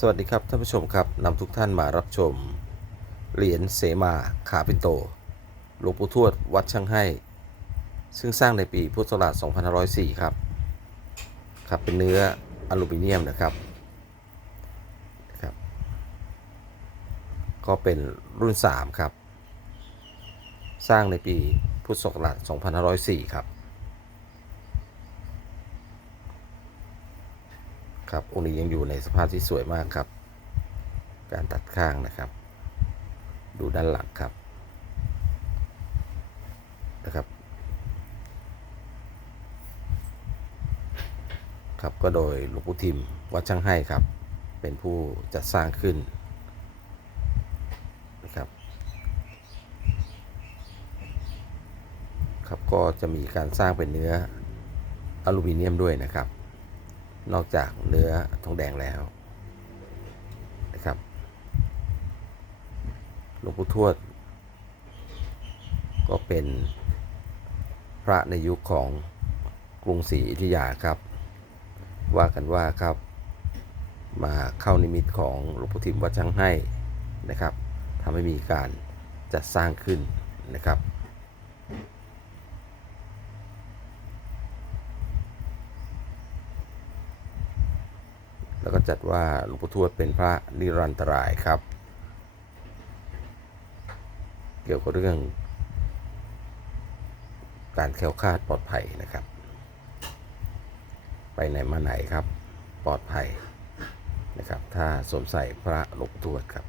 สวัสดีครับท่านผู้ชมครับนำทุกท่านมารับชม เหรียญเสมาขาปินโตหลวงปู่ทวดวัดช่างให้ ซึ่งสร้างในปีพุทธศักราช2504 ครับ ครับเป็นเนื้ออลูมิเนียมนะครับนะครับ ก็เป็นรุ่น 3 ครับ สร้างในปีพุทธศักราช2504 ครับ ครับองค์นี้ยังอยู่ในสภาพที่สวยมากครับ การตัดข้างนะครับ ดูด้านหลังครับนะครับ ครับก็โดยหลวงปู่ทิมวัดช่างให้ครับ เป็นผู้จัดสร้างขึ้นนะครับครับก็จะมีการสร้างเป็นเนื้ออลูมิเนียมด้วยนะครับ นอกจากเนื้อทองแดงแล้วนะครับหลวงปู่ทวด ก็เป็นพระในยุคของกรุงศรีอยุธยาครับ ว่ากันว่าครับมาเข้านิมิตของหลวงปู่ทิมวัดช่างให้นะครับทำให้มีการจัดสร้างขึ้นนะครับ แล้วก็จัดว่าหลวงปู่ทวดเป็นพระนิรันตรายครับ เกี่ยวกับเรื่อง การแคล้วคลาดปลอดภัยนะครับ ไปไหนมาไหนครับปลอดภัยนะครับ ถ้าสวมใส่พระหลวงปู่ทวดครับ